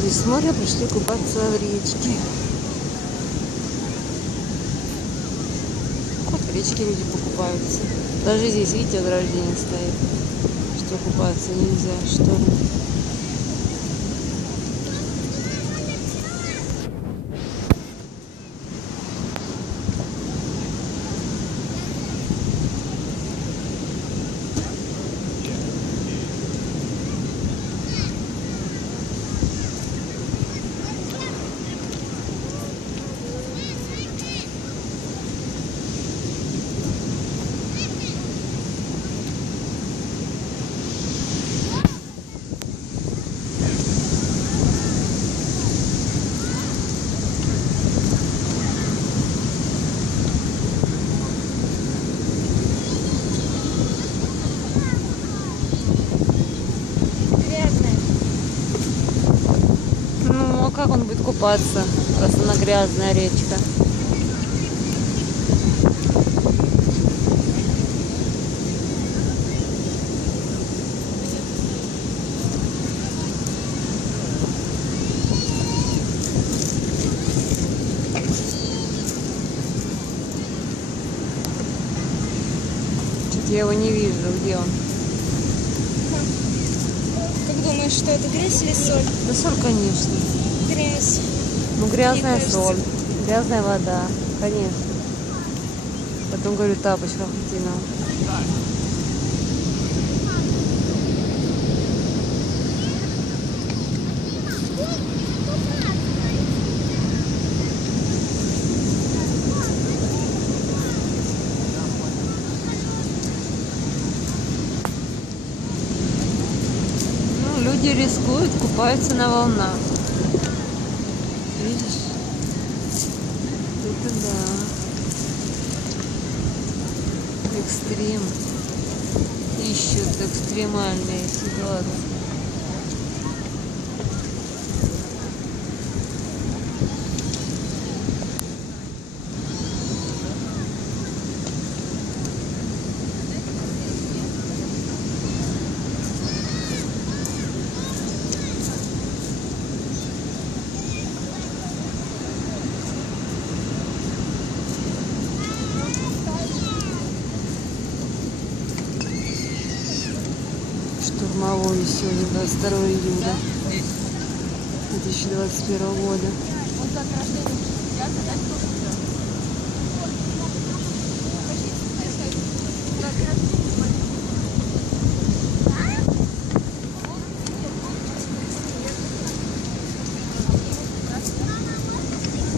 Люди с моря пришли купаться в речке. Вот в речке люди покупаются. Даже здесь, видите, ограждение стоит, что купаться нельзя, что ли. Ну, а как он будет купаться? Просто она грязная речка. Чуть я его не вижу, где он? Как думаешь, что это, грязь или соль? Да соль, конечно. Грязь. Ну, грязная Мне кажется. соль, грязная вода, конечно. Потом, говорю, тапочка хотела. Ну, люди рискуют, купаются на волнах. Видишь? Это да. Экстрим. Ищут экстремальные ситуации. Штурмовой сегодня 22 июля 2021 года.